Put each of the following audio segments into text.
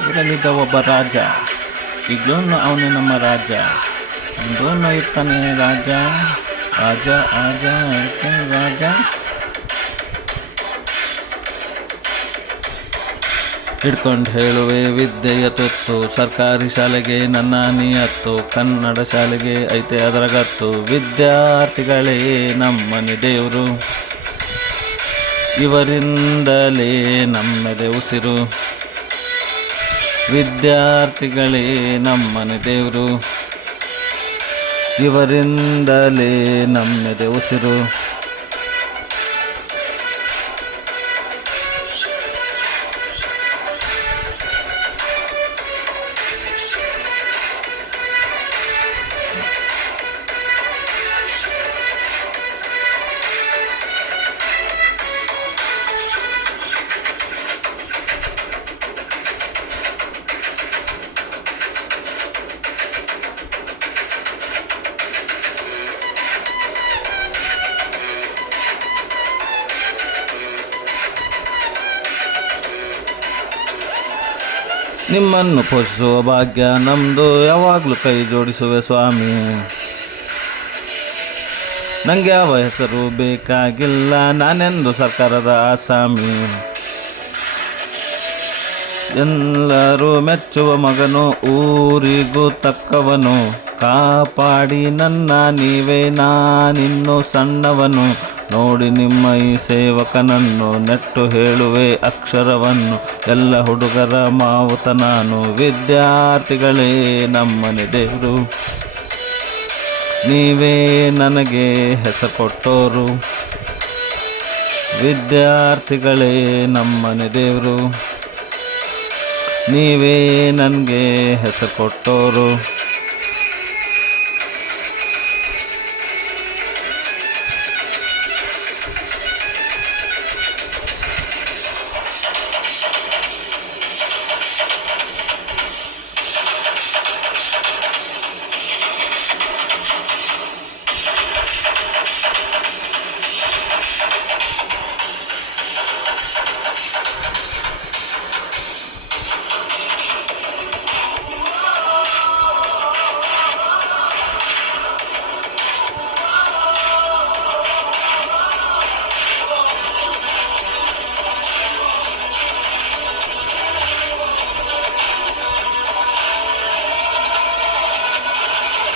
ಊರಲ್ಲಿದ್ದ ಒಬ್ಬ ರಾಜ. ಈಗಲೂ ಅವನೇ ನಮ್ಮ ರಾಜ. ಅಂದೂ ಇರ್ತಾನೆ ರಾಜ. ರಾಜ ರಾಜ ಇರ್ತಾನೆ ರಾಜ. ಹಿಡ್ಕೊಂಡು ಹೇಳುವೆ ವಿದ್ಯೆಯ ತುತ್ತು. ಸರ್ಕಾರಿ ಶಾಲೆಗೆ ನನ್ನ ನಿಯತ್ತು, ಕನ್ನಡ ಶಾಲೆಗೆ ಐತೆ ಅದರ ಗತ್ತು. ವಿದ್ಯಾರ್ಥಿಗಳೇ ನಮ್ಮನೆ ದೇವರು, ಇವರಿಂದಲೇ ನಮ್ಮೆದೆ ಉಸಿರು. ವಿದ್ಯಾರ್ಥಿಗಳೇ ನಮ್ಮನೆ ದೇವರು, ಇವರಿಂದಲೇ ನಮ್ಮೆದೆ ಉಸಿರು. ನಿಮ್ಮನ್ನು ಪೋಷಿಸುವ ಭಾಗ್ಯ ನಮ್ಮದು, ಯಾವಾಗಲೂ ಕೈ ಜೋಡಿಸುವೆ ಸ್ವಾಮಿ. ನನಗೆ ಯಾವ ಹೆಸರು ಬೇಕಾಗಿಲ್ಲ, ನಾನೆಂದು ಸರ್ಕಾರದ ಆಸಾಮಿ. ಎಲ್ಲರೂ ಮೆಚ್ಚುವ ಮಗನು, ಊರಿಗೂ ತಕ್ಕವನು. ಕಾಪಾಡಿ ನನ್ನ ನೀವೇ, ನಾನಿನ್ನು ಸಣ್ಣವನು. ನೋಡಿ ನಿಮ್ಮ ಈ ಸೇವಕನನ್ನು, ನೆಟ್ಟು ಹೇಳುವೆ ಅಕ್ಷರವನ್ನು. ಎಲ್ಲ ಹುಡುಗರ ಮಾವುತ ನಾನು. ವಿದ್ಯಾರ್ಥಿಗಳೇ ನಮ್ಮನೆ ದೇವರು, ನೀವೇ ನನಗೆ ಹೆಸರು ಕೊಟ್ಟೋರು. ವಿದ್ಯಾರ್ಥಿಗಳೇ ನಮ್ಮನೆ ದೇವರು, ನೀವೇ ನನಗೆ ಹೆಸರು ಕೊಟ್ಟೋರು.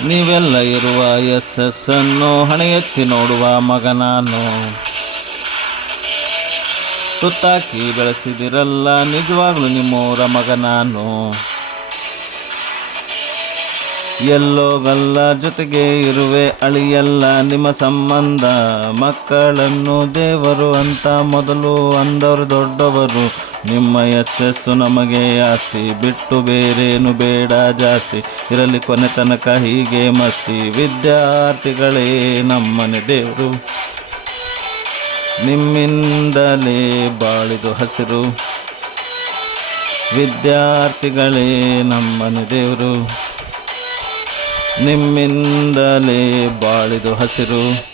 ನೀವೆಲ್ಲ ಇರುವ ಯಶಸ್ಸನ್ನು ಹಣೆ ಎತ್ತಿ ನೋಡುವ ಮಗ ನಾನು. ತುತ್ತಾಕಿ ಬೆಳೆಸಿದಿರಲ್ಲ, ನಿಜವಾಗ್ಲೂ ನಿಮ್ಮೂರ ಮಗ ನಾನು. ಎಲ್ಲೋಗಲ್ಲ ಜೊತೆಗೆ ಇರುವೆ, ಅಳಿಯಲ್ಲ ನಿಮ್ಮ ಸಂಬಂಧ. ಮಕ್ಕಳನ್ನು ದೇವರು ಅಂತ ಮೊದಲು ಅಂದವರು ದೊಡ್ಡವರು. ನಿಮ್ಮ ಯಶಸ್ಸು ನಮಗೆ ಆಸ್ತಿ, ಬಿಟ್ಟು ಬೇರೇನು ಬೇಡ ಜಾಸ್ತಿ. ಇರಲಿ ಕೊನೆ ತನಕ ಹೀಗೆ ಮಸ್ತಿ. ವಿದ್ಯಾರ್ಥಿಗಳೇ ನಮ್ಮನೆ ದೇವರು, ನಿಮ್ಮಿಂದಲೇ ಬಾಳಿದು ಹಸಿರು. ವಿದ್ಯಾರ್ಥಿಗಳೇ ನಮ್ಮನೆ ದೇವರು, ನಿಮ್ಮಿಂದಲೇ ಬಾಳಿದು ಹಸಿರು.